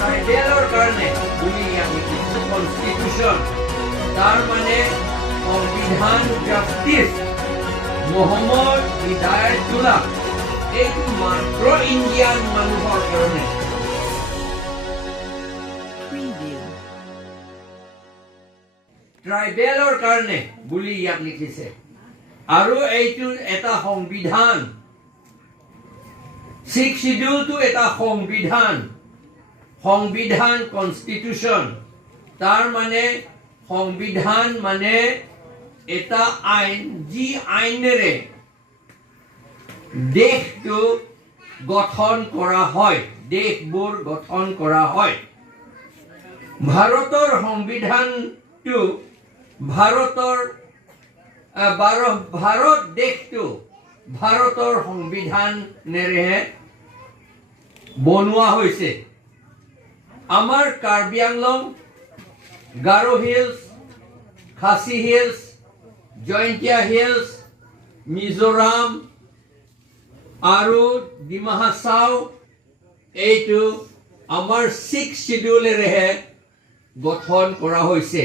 ট্ৰাইবেলৰ কাৰণে বুলি ইয়াক লিখিছে কনষ্টিটিউশ্যন তাৰ মানে সংবিধান জাষ্টিছ মোহাম্মদ হিদায়তুল্লাহ এইটো মাত্ৰ ইণ্ডিয়ান মানুহৰ কাৰণে ট্ৰাইবেলৰ কাৰণে বুলি ইয়াক লিখিছে আৰু এইটো এটা সংবিধান ছিক্স শিডিউলটো এটা সংবিধান কনষ্টিটিউশ্যন তাৰ মানে সংবিধান মানে এটা আইন যি আইনেৰে দেশটো গঠন কৰা হয় দেশবোৰ গঠন কৰা হয় ভাৰতৰ সংবিধানটো ভাৰত দেশটো ভাৰতৰ সংবিধানেৰে বনোৱা হৈছে আমাৰ কাৰ্বি আংলং গাৰো হিলছ খাচী হিলছ জয়ন্তীয়া হিলছ মিজোৰাম আৰু ডিমা হাছাও এইটো আমাৰ ছিক্স শিডিউলেৰেহে গঠন কৰা হৈছে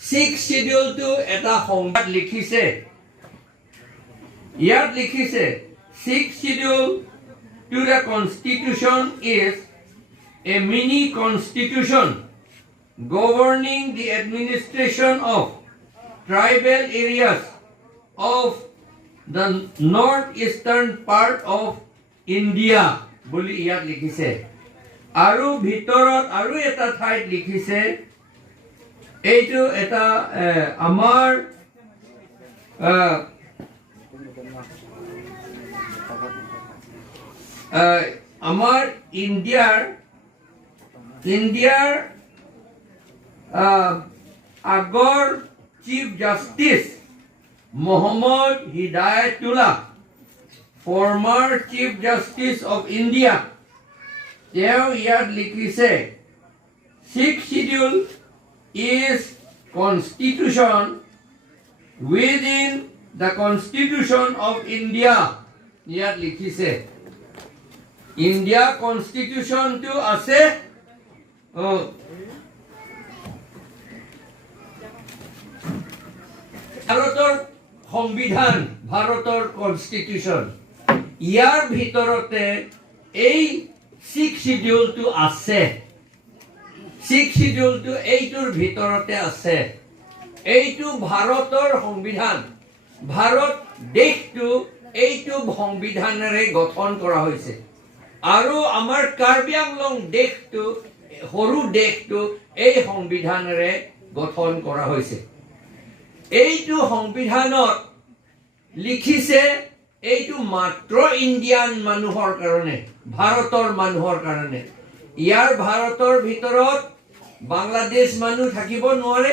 ছিক্স শিডিউলটো এটা সংবাদ লিখিছে ইয়াত লিখিছে six schedule to the constitution is a mini constitution governing the administration of tribal areas of the northeastern part of India বুলি ইয়াত লিখিছে আৰু ভিতৰত আৰু এটা ঠাইত লিখিছে এইটো এটা আমাৰ আমাৰ ইণ্ডিয়াৰ আগৰ chief justice Mohammad Hidayatullah former chief justice of India তেওঁ ইয়াত লিখিছে six schedule is constitution within the constitution of India ইয়াত লিখিছে ইণ্ডিয়া কনষ্টিটিউশ্যনটো আছে ভাৰতৰ সংবিধান ভাৰতৰ কনষ্টিটিউশ্যন ইয়াৰ ভিতৰতে এই ছিক্স শিডিউলটো আছে ছিক্স শিডিউলটো এইটোৰ ভিতৰতে আছে এইটো ভাৰতৰ সংবিধান ভাৰত দেশটো এইটো সংবিধানেৰে গঠন কৰা হৈছে আৰু আমাৰ কাৰ্বি আংলং দেশটো সৰু দেশটো এই সংবিধানেৰে গঠন কৰা হৈছে এইটো সংবিধানত লিখিছে এইটো মাত্ৰ ইণ্ডিয়ান মানুহৰ কাৰণে ভাৰতৰ মানুহৰ কাৰণে ইয়াৰ ভাৰতৰ ভিতৰত বাংলাদেশ মানুহ থাকিব নোৱাৰে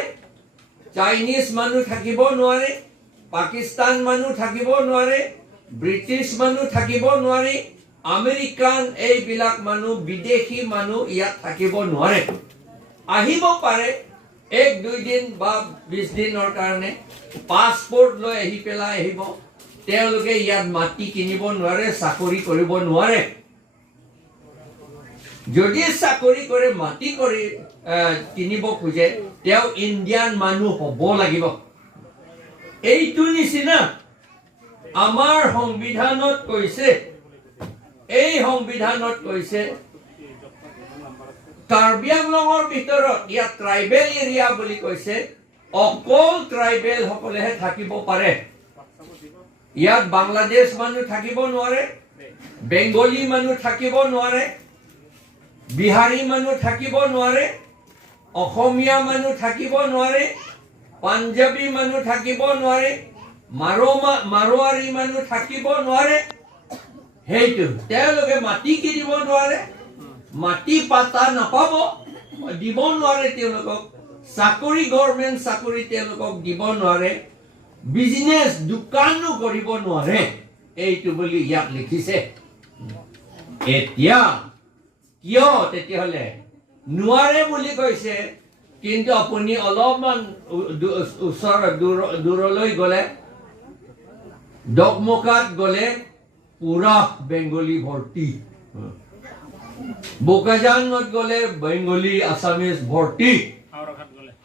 চাইনিজ মানুহ থাকিব নোৱাৰে পাকিস্তান মানুহ থাকিব নোৱাৰে ব্ৰিটিছ মানুহ থাকিব নোৱাৰে আমেৰিকান এইবিলাক মানুহ বিদেশী মানুহ ইয়াত থাকিব নোৱাৰে আহিব পাৰে এক দুই দিন বা 20 দিনৰ কাৰণে পাছপোৰ্ট লৈ আহি পেলাই আহিব তেওঁলোকে ইয়াত মাটি কিনিব নোৱাৰে চাকৰি কৰিব নোৱাৰে যদি চাকৰি কৰে মাটি কৰি কিনিব খোজে তেওঁ ইণ্ডিয়ান মানুহ হ'ব লাগিব এইটো নিচিনা আমাৰ সংবিধানত কৈছে এই সংবিধানত কৈছে কাৰ্বি আংলঙৰ ভিতৰত ইয়াত ট্ৰাইবেল এৰিয়া বুলি কৈছে অকল ট্ৰাইবেল সকলেহে থাকিব পাৰে ইয়াত বাংলাদেশ মানুহ থাকিব নোৱাৰে বেংগলী মানুহ থাকিব নোৱাৰে বিহাৰী মানুহ থাকিব নোৱাৰে অসমীয়া মানুহ থাকিব নোৱাৰে পাঞ্জাবী মানুহ থাকিব নোৱাৰে মাৰোৱাৰী মানুহ থাকিব নোৱাৰে সেইটো তেওঁলোকে মাটি কিনিব নোৱাৰে মাটি পাতা নাপাব দিব নোৱাৰে তেওঁলোকক চাকৰি গভৰ্ণমেণ্ট চাকৰি তেওঁলোকক দিব নোৱাৰে বিজনেছ দোকানো কৰিব নোৱাৰে এইটো বুলি ইয়াত লিখিছে এতিয়া কিয় তেতিয়াহ'লে নোৱাৰে বুলি কৈছে কিন্তু আপুনি অলপমান দূৰলৈ গ'লে ডগমকাত গ'লে পুৰা বেংগলী ভৰ্তি বোকাজানত গ'লে বেংগলী আছামিজ ভৰ্তি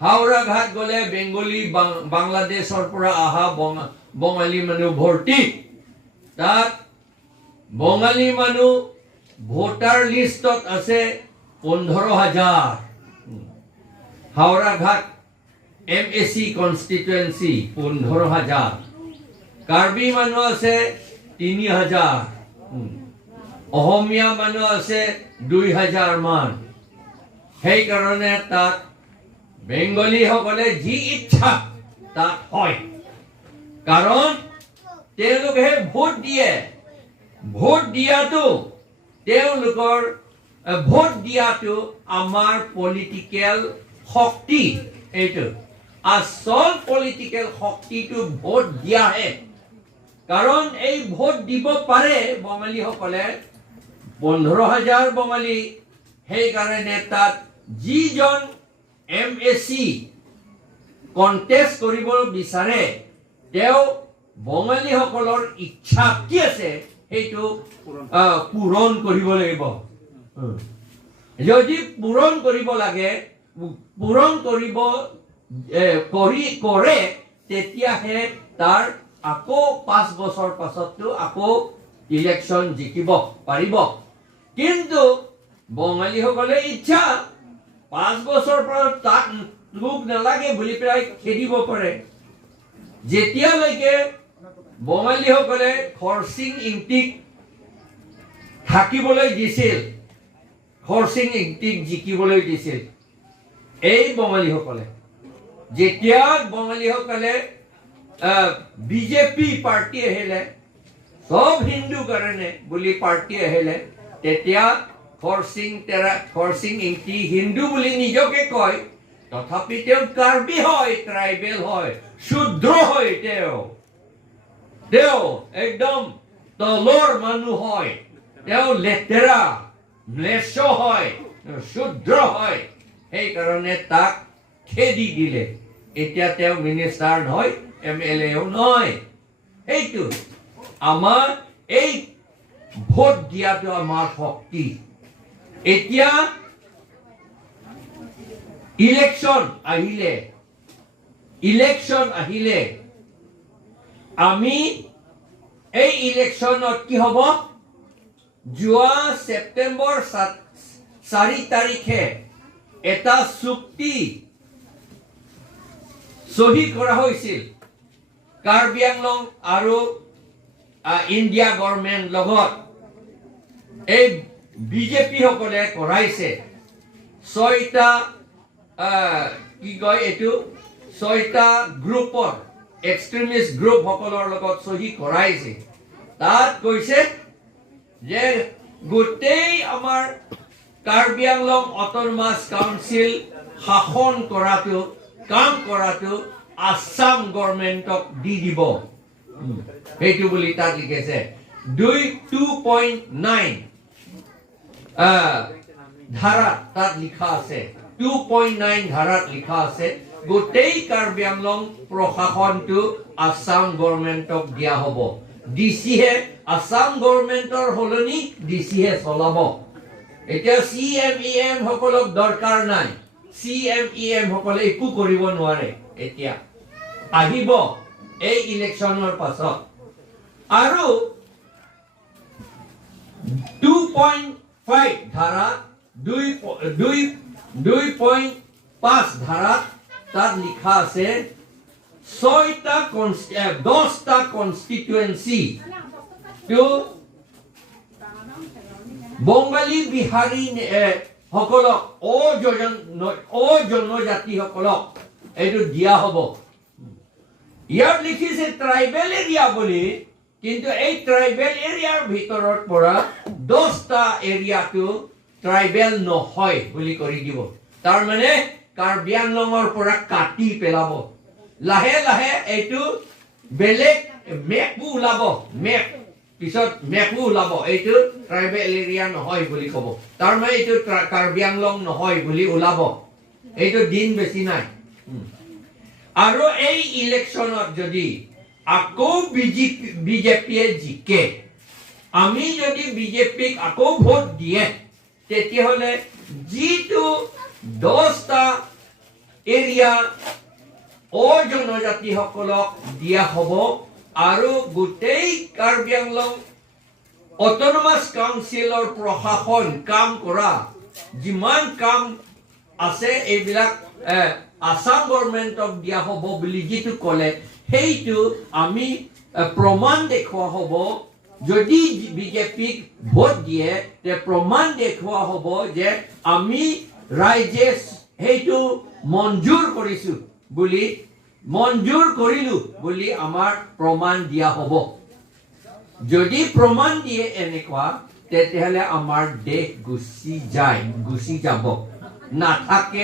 হাওৰা ঘাট গ'লে বেংগলী বাংলাদেশৰ পৰা অহা বঙালী মানুহ ভৰ্তি তাত বঙালী মানুহ ভোটাৰ লিষ্টত আছে 15,000 হাওৰা ঘাট MAC কনষ্টিটুৱেঞ্চি 15,000 কাৰ্বি মানুহ আছে 3,000 অসমীয়া মানুহ আছে 2,000 মান সেইকাৰণে তাত বেংগলী সকলে যি ইচ্ছা তাত হয় কাৰণ তেওঁলোকে ভোট দিয়ে ভোট দিয়াটো তেওঁলোকৰ ভোট দিয়াটো আমাৰ পলিটিকেল শক্তি এইটো আসল পলিটিকেল শক্তিটো ভোট দিয়াহে কাৰণ এই ভোট দিব পাৰে বঙালী সকলে 15,000 বঙালী সেইকাৰণে তাত যিজন MAC কন্টেষ্ট কৰিব বিচাৰে তেওঁ বঙালী সকলৰ ইচ্ছা কি আছে সেইটো পূৰণ কৰিব লাগিব যদি পূৰণ কৰিব লাগে পূৰণ কৰিব কৰে তেতিয়াহে তাৰ আকৌ 5 বছৰ পাছতটো আকৌ ইলেকশ্যন জিকিব পাৰিব কিন্তু বঙালী সকলে ইচ্ছা 5 বছৰ পৰা তাক লোক নালাগে বুলি প্ৰায় খেদিব পাৰে যেতিয়ালৈকে বঙালী সকলে খৰচিং ইংটিক থাকিবলৈ দিছিল খৰচিং ইংটিক জিকিবলৈ দিছিল এই বঙালী সকলে যেতিয়া বঙালী সকলে বিজেপি পাৰ্টি আহিলে সব হিন্দু কাৰণে বুলি পাৰ্টি আহিলে তেতিয়া খৰচিং ইংটি হিন্দু বুলি নিজকে কয় তথাপি তেওঁ কাৰ্বি হয় ট্ৰাইবেল হয় শুদ্ৰ হয় তেওঁ একদম তলৰ মানুহ হয় তেওঁ লেতেৰা ম্লেচ্ছ হয় শুদ্ৰ হয় সেইকাৰণে তাক খেদি দিলে এতিয়া তেওঁ মিনিষ্টাৰ নহয় MLAও নহয় এইটো আমাৰ এই ভোট দিয়াটো আমাৰ শক্তি এতিয়া ইলেকশ্যন আহিলে আমি এই ইলেকশ্যনত কি হ'ব যোৱা সেপ্টেম্বৰ 4 তাৰিখে এটা চুক্তি সহি কৰা হৈছিল কাৰ্বি আংলং আৰু ইণ্ডিয়া গভৰ্ণমেণ্ট লগত এই বিজেপি সকলে কৰাইছে 6টা কি কয় এইটো 6টা গ্ৰুপৰ এক্সট্ৰিমিষ্ট গ্ৰুপ সকলৰ লগত সহি কৰাইছে তাত কৈছে যে গোটেই আমাৰ কাৰ্বি আংলং অট'নমাছ কাউন্সিল শাসন কৰাটো কাম কৰাটো আসাম গভৰ্ণমেণ্টক দি দিব সেইটো বুলি তাত লিখিছে 2.9 ধাৰা তাত লিখা আছে 2.9 ধাৰাত লিখা আছে গোটেই কাৰ্বি আংলং প্ৰশাসনটো আসাম গভৰ্ণমেণ্টক দিয়া হ'ব ডিচিহে আসাম গভৰ্ণমেণ্টৰ হলনি ডিচিহে চলাব এতিয়া CMEM সকলক দৰকাৰ নাই CMEM সকলে একো কৰিব নোৱাৰে এতিয়া আহিব এই ইলেকশ্যনৰ পাছত আৰু 2.5 ধাৰা 2.5 ধাৰা তাত লিখা আছে 10টা কনষ্টিটুৱেঞ্চি তো বঙালী বিহাৰী সকলক জনজাতি সকলক এইটো দিয়া হ'ব ইয়াত লিখিছে ট্ৰাইবেল এৰিয়া বুলি কিন্তু এই ট্ৰাইবেল এৰিয়াৰ ভিতৰত পৰা 10টা এৰিয়াটো ট্ৰাইবেল নহয় বুলি কৰি দিব তাৰ মানে কাৰ্বি আংলঙৰ পৰা কাটি পেলাব লাহে লাহে এইটো বেলেগ মেপো ওলাব পিছত মেপো ওলাব এইটো ট্ৰাইবেল এৰিয়া নহয় বুলি ক'ব তাৰ মানে এইটো কাৰ্বি আংলং নহয় বুলি ওলাব এইটো দিন বেছি নাই আৰু এই ইলেকশ্যনত যদি আকৌ বিজেপিয়ে জিকে আমি যদি বিজেপিক আকৌ ভোট দিয়ে তেতিয়াহ'লে যিটো 10টা এৰিয়া জনজাতিসকলক দিয়া হ'ব আৰু গোটেই কাৰ্বি আংলং অট'নমাছ কাউন্সিলৰ প্ৰশাসন কাম কৰা যিমান কাম আছে এইবিলাক আসাম গভৰ্ণমেণ্টক দিয়া হ'ব বুলি যিটো ক'লে সেইটো আমি প্ৰমাণ দেখুওৱা হ'ব যদি বিজেপিক ভোট দিয়ে তে প্ৰমাণ দেখুওৱা হ'ব যে আমি ৰাইজে সেইটো মঞ্জুৰ কৰিছো বুলি মঞ্জুৰ কৰিলো বুলি আমাৰ প্ৰমাণ দিয়া হ'ব যদি প্ৰমাণ দিয়ে এনেকুৱা তেতিয়াহ'লে আমাৰ দেশ গুচি যাব নাথাকে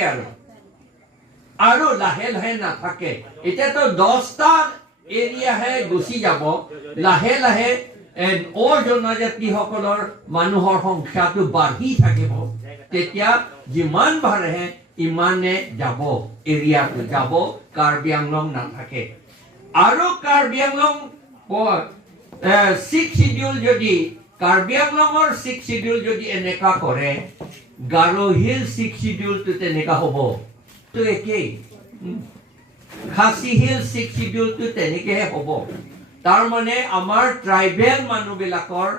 আৰু লাহে লাহে নাথাকে এতিয়াতো 10টা এৰিয়াহে গুচি যাব লাহে লাহে জনজাতিসকলৰ মানুহৰ সংখ্যাটো বাঢ়ি থাকিব তেতিয়া যিমান বাঢ়ে ইমানে যাব এৰিয়াটো যাব কাৰ্বি আংলং নাথাকে আৰু কাৰ্বি আংলং 6 শিডিউল যদি কাৰ্বি আংলঙৰ 6 শিডিউল যদি এনেকা কৰে গাৰো হিল 6 শিডিউলটো তেনেকা হ'ব তো একেই খাচী হিল 6 শিডিউলটো তেনেকেহে হ'ব তাৰ মানে আমাৰ ট্ৰাইবেল মানুহবিলাকৰ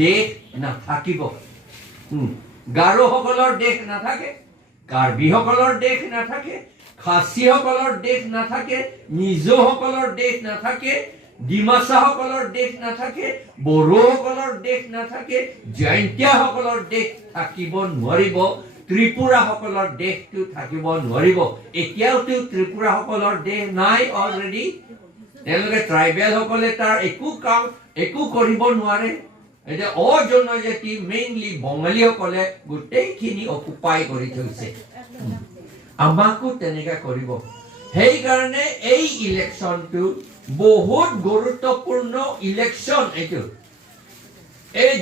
দেশ নাথাকিব গাৰোসকলৰ দেশ নাথাকে কাৰ্বিসকলৰ দেশ নাথাকে খাচীসকলৰ দেশ নাথাকে মিজোসকলৰ দেশ নাথাকে ডিমাছাসকলৰ দেশ নাথাকে বড়োসকলৰ দেশ নাথাকে জয়ন্তীয়াসকলৰ দেশ থাকিব নোৱাৰিব ত্ৰিপুৰাসকলৰ দেশটো থাকিব নোৱাৰিব এতিয়াওতো ত্ৰিপুৰাসকলৰ দেশ নাই অলৰেডি তেওঁলোকে ট্ৰাইবেলসকলে তাৰ একো কৰিব নোৱাৰে এতিয়া জনজাতি মেইনলি বঙালীসকলে গোটেইখিনি অকুপাই কৰি থৈছে আমাকো তেনেকৈ কৰিব সেইকাৰণে এই ইলেকশ্যনটো বহুত গুৰুত্বপূৰ্ণ ইলেকশ্যন এইটো এই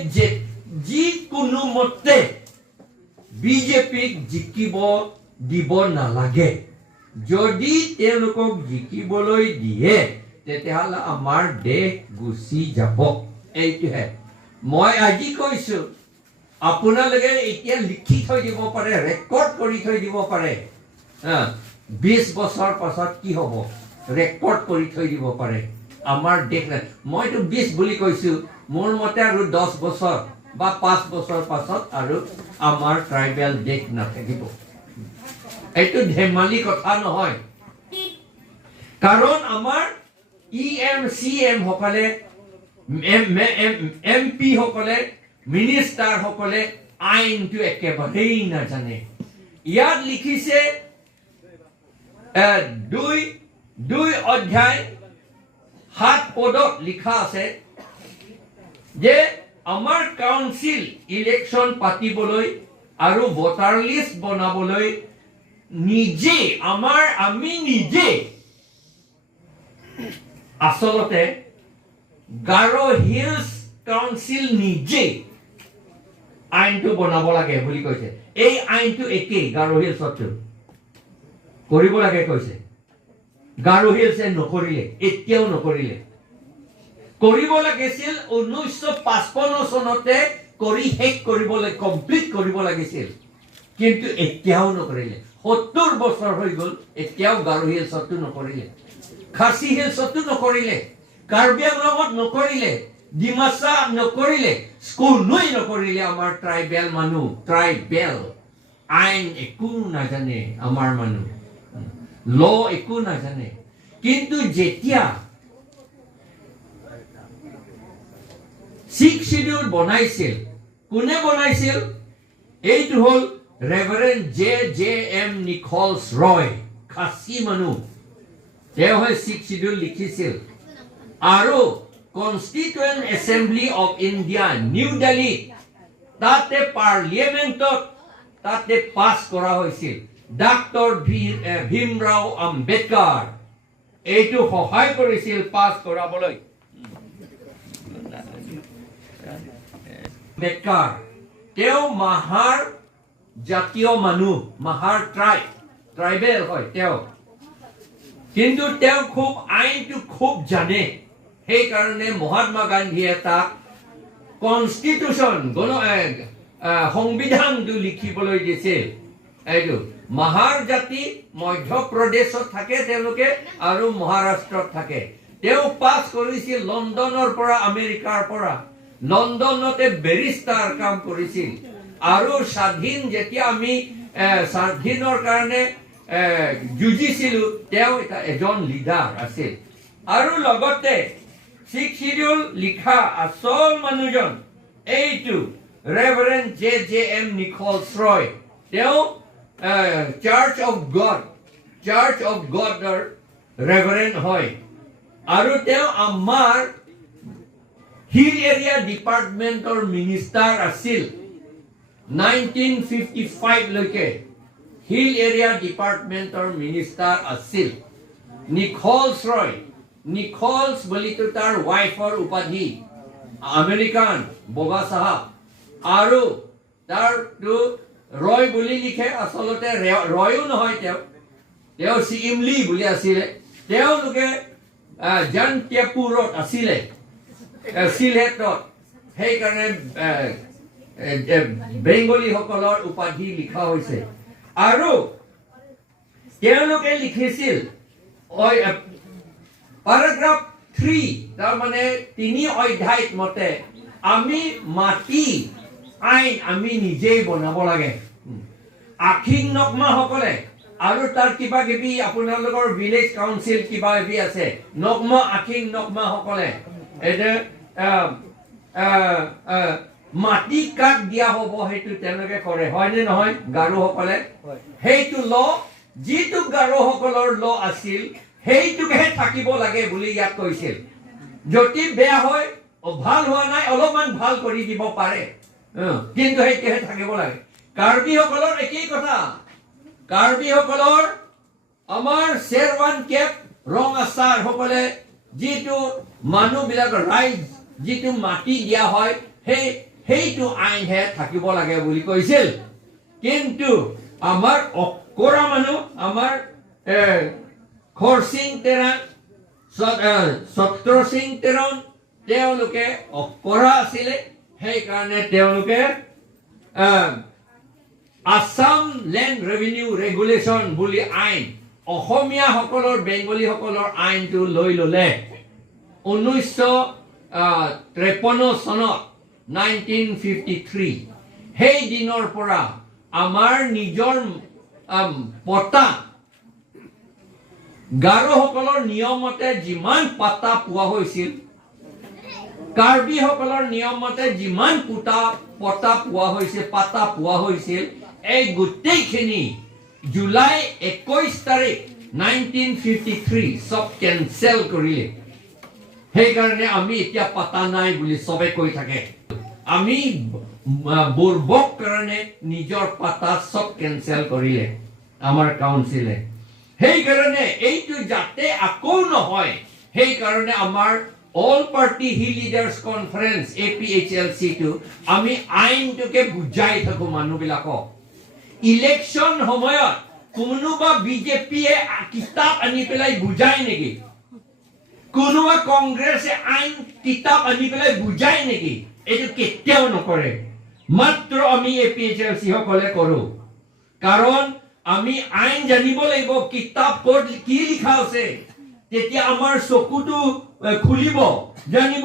যিকোনো মতে বিজেপিক জিকিব দিব নালাগে যদি তেওঁলোকক জিকিবলৈ দিয়ে তেতিয়াহ'লে আমাৰ দেশ গুচি যাব এইটোহে মই আজি কৈছো আপোনালোকে এতিয়া লিখি থৈ দিব পাৰে ৰেকৰ্ড কৰি থৈ দিব পাৰে 20 বছৰ পাছত কি হ'ব ৰেকৰ্ড কৰি থৈ দিব পাৰে আমাৰ দেশ মইতো 20 বুলি কৈছো মোৰ মতে আৰু 10 বছৰ বা 5 বছৰ পাছত আৰু আমাৰ ট্ৰাইবেল দেশ নাথাকিব এইটো ধেমালি কথা নহয় কাৰণ আমাৰ EMCM সকলে MP সকলে মিনিষ্টাৰ সকলে আইনটো একেবাৰেই নাজানে ইয়াত লিখিছে 2 অধ্যায় 7 পদত লিখা আছে যে আমাৰ কাউন্সিল ইলেকশ্যন পাতিবলৈ আৰু ভোটাৰ লিষ্ট বনাবলৈ আমি নিজে আসলতে গাৰো হিলছ কাউন্সিল নিজে আইনটো বনাব লাগে বুলি কৈছে এই আইনটো একেই গাৰো হিলছতো কৰিব লাগে কৈছে গাৰো হিলছে নকৰিলে এতিয়াও নকৰিলে কৰিব লাগিছিল 1955 চনতে কৰি শেষ কৰিবলৈ কমপ্লিট কৰিব লাগিছিল কিন্তু এতিয়াও নকৰিলে 70 বছৰ হৈ গ'ল এতিয়াও গাৰো হিলছতো নকৰিলে খাচী হিলছতো নকৰিলে কাৰ্বি আংলঙত নকৰিলে ডিমাছা নকৰিলে স্কুলই নকৰিলে আমাৰ ট্ৰাইবেল মানুহ ট্ৰাইবেল আইন একো নাজানে আমাৰ মানুহ ল একো নাজানে কিন্তু যেতিয়া 6 শিডিউল বনাইছিল কোনে বনাইছিল এইটো হ'ল ৰেভাৰেণ্ড JM নিকলছ ৰয় খাচী মানুহ তেওঁ 6 শিডিউল লিখিছিল আৰু constituent assembly of India new Delhi তাতে পাৰ্লিয়ামেণ্টত তাতে পাছ কৰা হৈছিল ডক্টৰ ভীমৰাও আম্বেদকাৰ এইটো সহায় কৰিছিল পাছ কৰাবলৈ আম্বেদকাৰ তেওঁ মাহাৰ জাতীয় মানুহ মাহাৰ ট্ৰাইবেল হয় তেওঁ কিন্তু তেওঁ খুব আইনটো খুব জানে সেইকাৰণে মহাত্মা গান্ধীয়ে তাক কনষ্টিটিউশ্যন সংবিধানটো লিখিবলৈ দিছিল এইটো মাহাৰ জাতি মধ্যপ্ৰদেশত থাকে তেওঁলোকে আৰু মহাৰাষ্ট্ৰত থাকে তেওঁ পাছ কৰিছিল লণ্ডনৰ পৰা আমেৰিকাৰ পৰা লণ্ডনতে বেৰিষ্টাৰ কাম কৰিছিল আৰু স্বাধীন যেতিয়া আমি স্বাধীনৰ কাৰণে যুঁজিছিলো তেওঁ এজন লিডাৰ আছিল আৰু লগতে সিক্স শিডিউল লিখা আসল মানুহজন এইটো ৰেভাৰেণ্ড জে.জে.এম. নিকলছ ৰয় তেওঁ চাৰ্চ অফ গডৰ ৰেভাৰেণ্ড হয় আৰু তেওঁ আমাৰ হিল এৰিয়া ডিপাৰ্টমেণ্টৰ মিনিষ্টাৰ আছিল 1955 লৈকে হিল এৰিয়া ডিপাৰ্টমেণ্টৰ মিনিষ্টাৰ আছিল নিকলছ ৰয় নিকলছ বুলিতো তাৰ ৱাইফৰ উপাধি আমেৰিকান বগা চাহাব আৰু তাৰটো ৰয় বুলি লিখে আচলতে ৰয়ো নহয় তেওঁ চিমলি বুলি আছিলে তেওঁলোকে জানতেপুৰত আছিলে চিলেটত সেইকাৰণে বেংগলীসকলৰ উপাধি লিখা হৈছে আৰু তেওঁলোকে লিখিছিল paragraph 3 তাৰ মানে 3 অধ্যায়ত মতে আমি মাটি আইন আমি নিজেই বনাব লাগে আখিং নকমা সকলে আৰু তাৰ কিবা কিবি আপোনালোকৰ ভিলেজ কাউন্সিল কিবা কিবি আছে নকমা আখিং নকমা সকলে এটা মাটি কাক দিয়া হ'ব সেইটো তেওঁলোকে কৰে হয় নে নহয় গাৰো সকলে সেইটো ল যিটো গাৰো সকলৰ ল আছিল সেইটোকে থাকিব লাগে বুলি ইয়াত কৈছিল যদি বেয়া হয় ভাল হোৱা নাই অলপমান ভাল কৰি দিব পাৰে কিন্তু সেইটোহে থাকিব লাগে কাৰ্বি সকলৰ একেই কথা কাৰ্বি সকলৰ আমাৰ শ্বেৰৱান কেপ ৰং আচাৰ সকলে যিটো মানুহবিলাকৰ ৰাইজ যিটো মাটি দিয়া হয় সেইটো আইনহে থাকিব লাগে বুলি কৈছিল কিন্তু আমাৰ অকৰা মানুহ আমাৰ খৰচিং তেৰা ছত্ৰ সিং তেৰণ তেওঁলোকে অকৰা আছিলে সেইকাৰণে তেওঁলোকে আসাম লেণ্ড ৰেভিনিউ ৰেগুলেশ্যন বুলি আইন অসমীয়া সকলৰ বেংগলী সকলৰ আইনটো লৈ ল'লে 1953 চনত 1953 সেই দিনৰ পৰা আমাৰ নিজৰ পতা গাৰো সকলৰ নিয়মতে যিমান পাতা পোৱা হৈছিল কাৰ্বি সকলৰ নিয়মতে যিমান পতা পোৱা হৈছিল পাতা পোৱা হৈছিল এই গোটেইখিনি জুলাই 21 তাৰিখ 1953 সব কেনসেল কৰিলে সেইকাৰণে আমি এতিয়া পাতা নাই বুলি সবে কৈ থাকে আমি বুৰ্বক কাৰণে নিজৰ পাতা সব কেনসেল কৰিলে আমাৰ কাউন্সিলে সেইকাৰণে এইটো যাতে আকৌ নহয় সেইকাৰণে আমাৰ all party hill leaders conference APHLC টো আমি আইনটোকে বুজাই থাকো মানুহবিলাকক ইলেকশ্যন সময়ত কোনোবা বিজেপিয়ে কিতাপ আনি পেলাই বুজাই নেকি কোনোবা কংগ্ৰেছে আইন কিতাপ আনি পেলাই বুজাই নেকি এইটো কেতিয়াও নকৰে মাত্ৰ আমি APHLC সকলে কৰো কাৰণ আমি আইন জানিব লাগিব কিতাপ ক'ত কি লিখা আছে তেতিয়া আমাৰ চকুটো খুলিব জানিব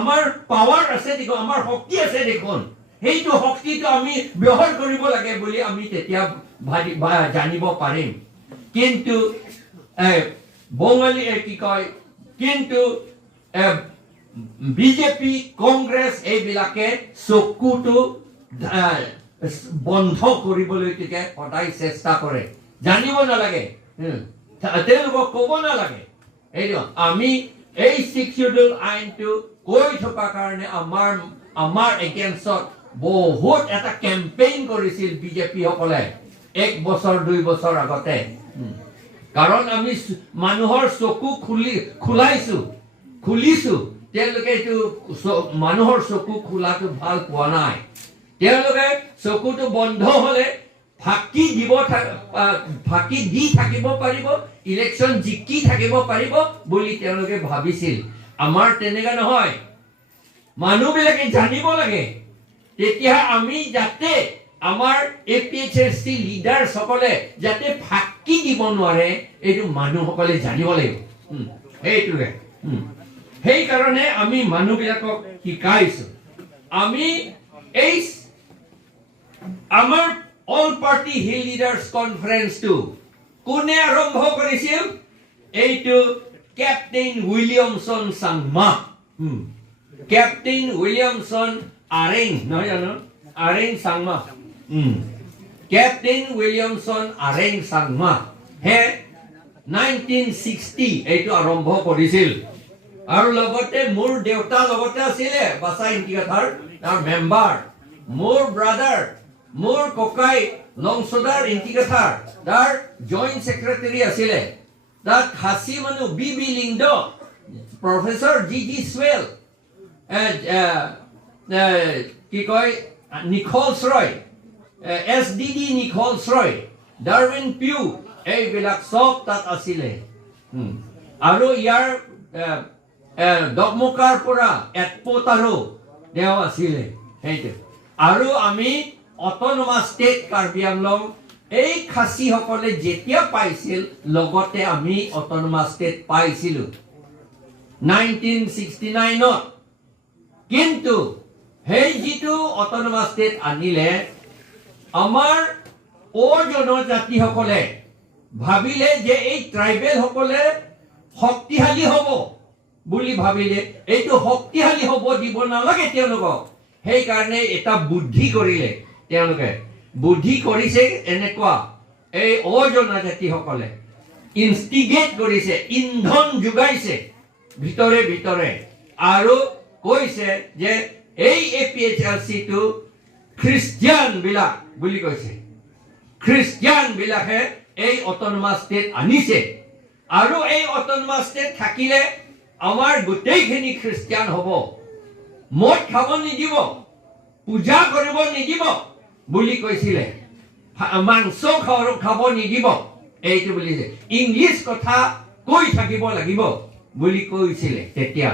আমাৰ পাৱাৰ আছে দেখোন আমাৰ শক্তি আছে দেখোন সেইটো শক্তিটো আমি ব্যৱহাৰ কৰিব লাগে বুলি আমি তেতিয়া জানিব পাৰিম কিন্তু বঙালী কি কয় কিন্তু বিজেপি কংগ্ৰেছ এইবিলাকে চকুটো বন্ধ কৰিবলৈ থেকে সদায় চেষ্টা কৰে জানিব নালাগে তেওঁলোকক ক'ব নালাগে এইটো আমি এই সিক্স শিডিউল আইনটো কৈ থকা কাৰণে আমাৰ এগেইনষ্টত বহুত এটা কেম্পেইন কৰিছিল বিজেপি সকলে 1 বছৰ 2 বছৰ আগতে কাৰণ আমি মানুহৰ চকু খুলিছো তেওঁলোকে এইটো মানুহৰ চকু খোলাটো ভাল পোৱা নাই তেওঁলোকে চকুটো বন্ধ হলে ফাঁকি দি থাকিব পাৰিব ইলেকশ্যন জিকি থাকিব পাৰিব বুলি তেওঁলোকে ভাবিছিল আমাৰ তেনেকা নহয় মানুহবিলাকে জানিব লাগে তেতিয়া আমি যাতে আমাৰ APHLC লিডাৰ সকলে যাতে ফাঁকি দিব নোৱাৰে এইটো মানুহসকলে জানিব লাগিব এইটোৱে সেই কাৰণে আমি মানুহবিলাকক শিকাইছো আমি এই আমাৰ অল পাৰ্টি হিল লিডাৰ্ছ কনফাৰেন্সটো কোনে আৰম্ভ কৰিছিল এইটো captain Williamson Sangma captain Williamson Areng নহয় জানো আৰেং চাংমা কেপ্টেইন উইলিয়ামছন আৰেং চাংমা হে 1960 এইটো আৰম্ভ কৰিছিল আৰু লগতে মোৰ দেউতা লগতে আছিলে বাসা ইণ্টিকাথাৰ তাৰ মেম্বাৰ মোৰ ব্ৰাদাৰ মোৰ ককাই লংছদাৰ ইণ্টিকাথাৰ তাৰ জইণ্ট সেক্ৰেটাৰী আছিলে তাত খাচী মানুহ বি লিংড প্ৰফেসৰ জি স্ৱেল কি কয় নিখলছ ৰয় SDD নিখলছ ৰয় ডাৰউইন পিউ এইবিলাক সব তাত আছিলে আৰু ইয়াৰ ডকমকাৰ পৰা এটপোটাৰো তেওঁ আছিলে সেইটো আৰু আমি অটোনমাস ষ্টেট কাৰ্বি আংলং এই খাচী সকলে যেতিয়া পাইছিল লগতে আমি অটোনমাস ষ্টেট পাইছিলো 1969 ত কিন্তু সেই যিটো অটোনমাস ষ্টেট আনিলে আমাৰ জনজাতি সকলে ভাবিলে যে এই ট্ৰাইবেল সকলে শক্তিশালী হ'ব বুলি ভাবিলে এইটো শক্তিশালী হ'ব দিব নালাগে তেওঁলোকক সেই কাৰণে এটা বুদ্ধি কৰিলে তেওঁলোকে বুদ্ধি কৰিছে এনেকুৱা এই জনজাতি সকলে ইনষ্টিগেট কৰিছে ইন্ধন যোগাইছে ভিতৰে ভিতৰে আৰু কৈছে যে এই APHLC টো খ্ৰীষ্টিয়ান বিলাক বুলি কৈছে খ্ৰীষ্টিয়ান বিলাকে এই অটোনমাস ষ্টেট আনিছে আৰু এই অটোনমাস ষ্টেট থাকিলে আমাৰ গোটেইখিনি খ্ৰীষ্টিয়ান হ'ব মদ খাব নিদিব পূজা কৰিব নিদিব বুলি কৈছিলে মাংস খাব নিদিব এইটো বুলিছে ইংলিছ কথা কৈ থাকিব লাগিব বুলি কৈছিলে তেতিয়া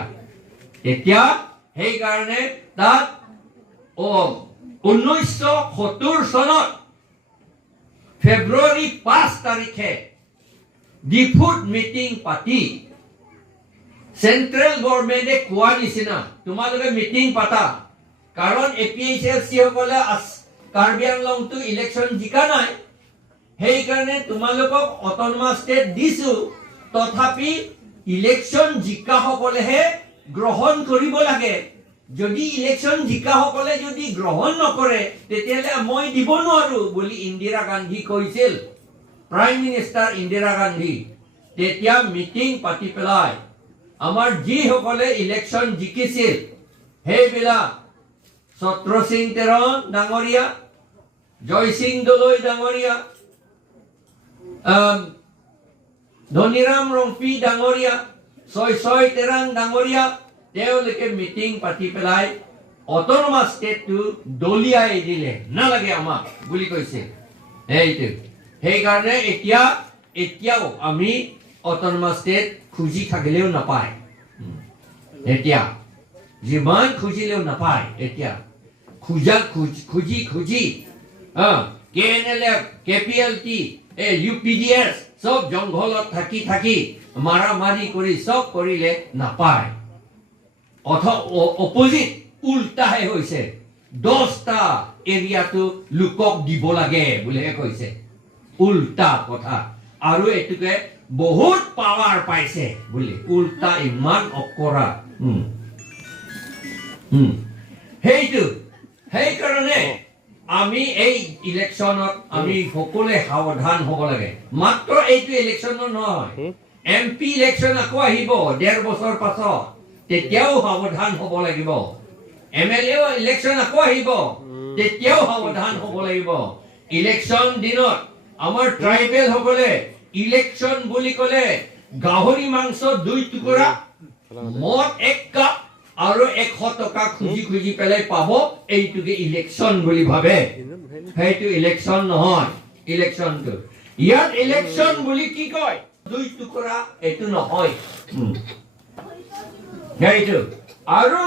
সেই কাৰণে তাত 1970 চনত ফেব্ৰুৱাৰী 5 তাৰিখে ডিফুট মিটিং পাতি সেন্ট্ৰেল গভৰ্ণমেণ্টে কোৱা নিচিনা তোমালোকে মিটিং পাতা কাৰণ APHLC সকলে কাৰ্বি আংলংটো ইলেকশ্যন জিকা নাই সেই কাৰণে তোমালোকক অটোনমাস ষ্টেট দিছো তথাপি ইলেকশ্যন জিকা সকলেহে গ্ৰহণ কৰিব লাগে যদি ইলেকশ্যন জিকা সকলে যদি গ্ৰহণ নকৰে তেতিয়ালে মই দিব নোৱাৰো বুলি ইন্দিৰা গান্ধী কৈছিল প্ৰাইম মিনিষ্টাৰ ইন্দিৰা গান্ধী তেতিয়া মিটিং পাতি পেলাই আমাৰ যি সকলে ইলেকশ্যন জিকিছিল সেইবিলাক ছত্ৰ সিং তেৰণ ডাঙৰীয়া জয় সিং দলৈ ডাঙৰীয়া ধনীৰাম ৰংপি ডাঙৰীয়া ছয় তেৰাং ডাঙৰীয়া তেওঁলোকে মিটিং পাতি পেলাই অটোনমাস ষ্টেটটো দলিয়াই দিলে নালাগে আমাক বুলি কৈছে এইটো সেইকাৰণে এতিয়াও আমি অটোনমাস ষ্টেট খুজি থাকিলেও নাপায় এতিয়া যিমান খুজিলেও নাপায় এতিয়া খুজি KNLF KPLT UPDS সব জংঘলত থাকি মাৰামাৰি কৰি সব কৰিলে নাপায় অপোজিট উল্টাহে হৈছে 10টা এৰিয়াটো লোকক দিব লাগে বুলিহে কৈছে উল্টা কথা আৰু এটুকে বহুত পাৱাৰ পাইছে বুলি উল্টা ইমান অকৰা সেই কাৰণে আমি এই ইলেকশ্যনত আমি সকলোৱে সাৱধান হ'ব লাগে মাত্ৰ এইটো ইলেকশ্যনৰ নহয় MP ইলেকশ্যন আকৌ আহিব 1.5 বছৰ পাছত তেতিয়াও সাৱধান হ'ব লাগিব MLA ইলেকশ্যন আকৌ আহিব তেতিয়াও সাৱধান হ'ব লাগিব ইলেকশ্যন দিনত আমাৰ ট্ৰাইবেল সকলে ইলেকশ্যন বুলি ক'লে গাহৰি মাংস 2 টুকুৰা মদ 1 কাপ আৰু 100 টকা খুজি পেলাই পাব এইটোকে ইলেকশ্যন বুলি ভাবে সেইটো ইলেকশ্যন নহয় ইলেকশ্যনটো ইয়াত ইলেকশ্যন বুলি কি কয় 2 টুকুৰা এইটো নহয় সেইটো আৰু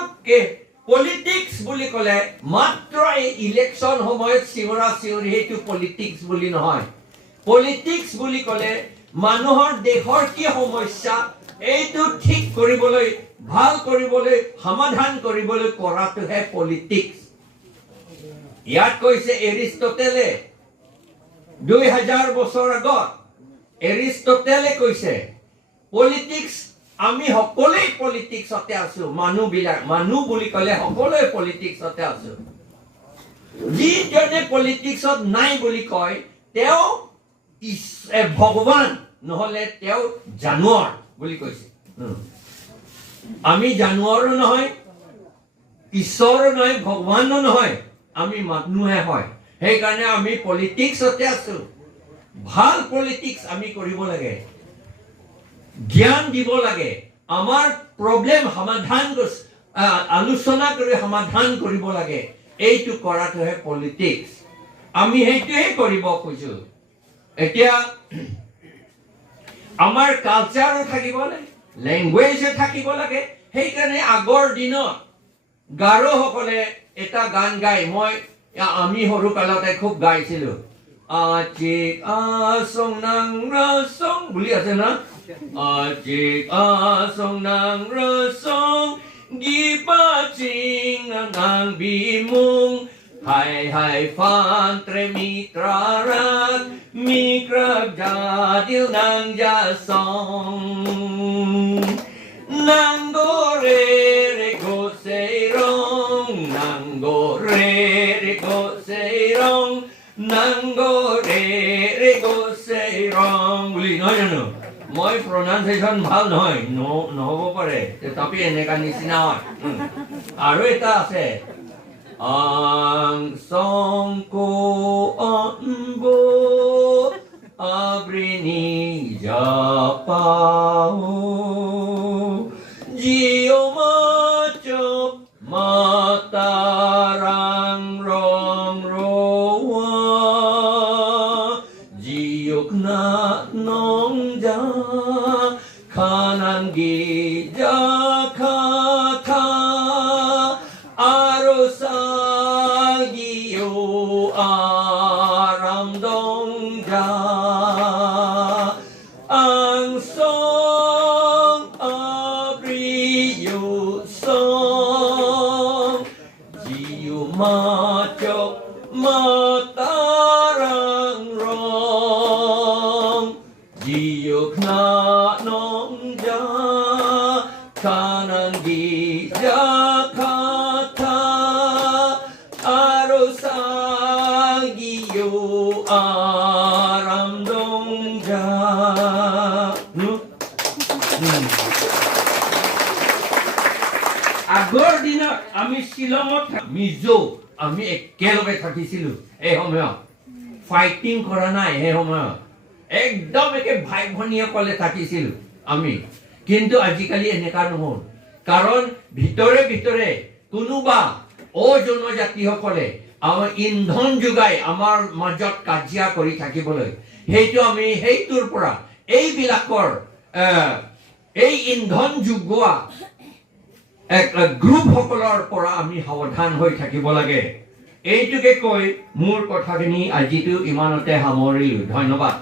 পলিটিক্স বুলি ক'লে মাত্ৰ এই ইলেকশ্যন সময়ত চিঞৰা চিঞৰি সেইটো পলিটিক্স বুলি নহয় পলিটিক্স বুলি ক'লে মানুহৰ দেশৰ কি সমস্যা এইটো ঠিক কৰিবলৈ ভাল কৰিবলৈ সমাধান কৰিবলৈ কৰাটোহে পলিটিক্স ইয়াত কৈছে এৰিষ্টটেলে 2000 বছৰ আগত এৰিষ্টটেলে কৈছে পলিটিক্স আমি সকলোৱে পলিটিক্সতে আছো মানুহ বুলি ক'লে সকলোৱে পলিটিক্সতে আছো যিজনে পলিটিক্সত নাই বুলি কয় তেওঁ ভগৱান নহলে তেওঁ জানুৱাৰ বুলি কৈছে আমি জানুৱাৰো নহয় ঈশ্বৰো নহয় ভগৱানো নহয় আমি মানুহে হয় সেইকাৰণে আমি পলিটিক্সতে আছো ভাল পলিটিক্স আমি কৰিব লাগে জ্ঞান দিব লাগে আমাৰ প্ৰবলেম সমাধান আলোচনা কৰি সমাধান কৰিব লাগে এইটো কৰাটোহে পলিটিক্স আমি সেইটোহে কৰিব খুজিছো এতিয়া আমাৰ কালচাৰো থাকিব লাগে ল্যাঙ্গুৱেজও থাকিব লাগে সেইকাৰণে আগৰ দিনত গাৰোসকলে এটা গান গাই আমি সৰু কালতে খুব গাইছিলো Ajik asong nang rasong বুলি আছে না Ajik asong nang rasong gipaching nang bimong Hai hai fan tre mitrarat mikrag jadil nang jasong Nang gore re go seirong Nang gore re go seirong Nango re go say wrong বুলি নহয় জানো মই pronunciation ভাল নহয় নহব পাৰে তথাপি এনেকা নিচিনা হয় আৰু এটা আছে ang song ko anbo abrini japao jio macho matarang rong na nong ja kanan gi ja kha arosa gi yo aram dong ja ang song abri yo song ji yo ma chok matarang rong Jiuk na nong ja kanan gi ja kata arosagi yo aram dong ja আগৰ দিনত আমি শিলঙত মিজো আমি একেলগে থাকিছিলো এই সময়ত fighting কৰা নাই এই সময়ত একদম একে ভাই ভনীসকলে থাকিছিল আমি কিন্তু আজিকালি এনেকা নহল কাৰণ ভিতৰে ভিতৰে কোনোবা অজনজাতিসকলে আমাৰ ইন্ধন যোগাই আমাৰ মাজত কাজিয়া কৰি থাকিবলৈ সেইটো আমি সেইটোৰ পৰা এইবিলাকৰ এই ইন্ধন যোগোৱা গ্ৰুপসকলৰ পৰা আমি সাৱধান হৈ থাকিব লাগে এইটোকে কৈ মোৰ কথাখিনি আজিতো ইমানতে সামৰিলো ধন্যবাদ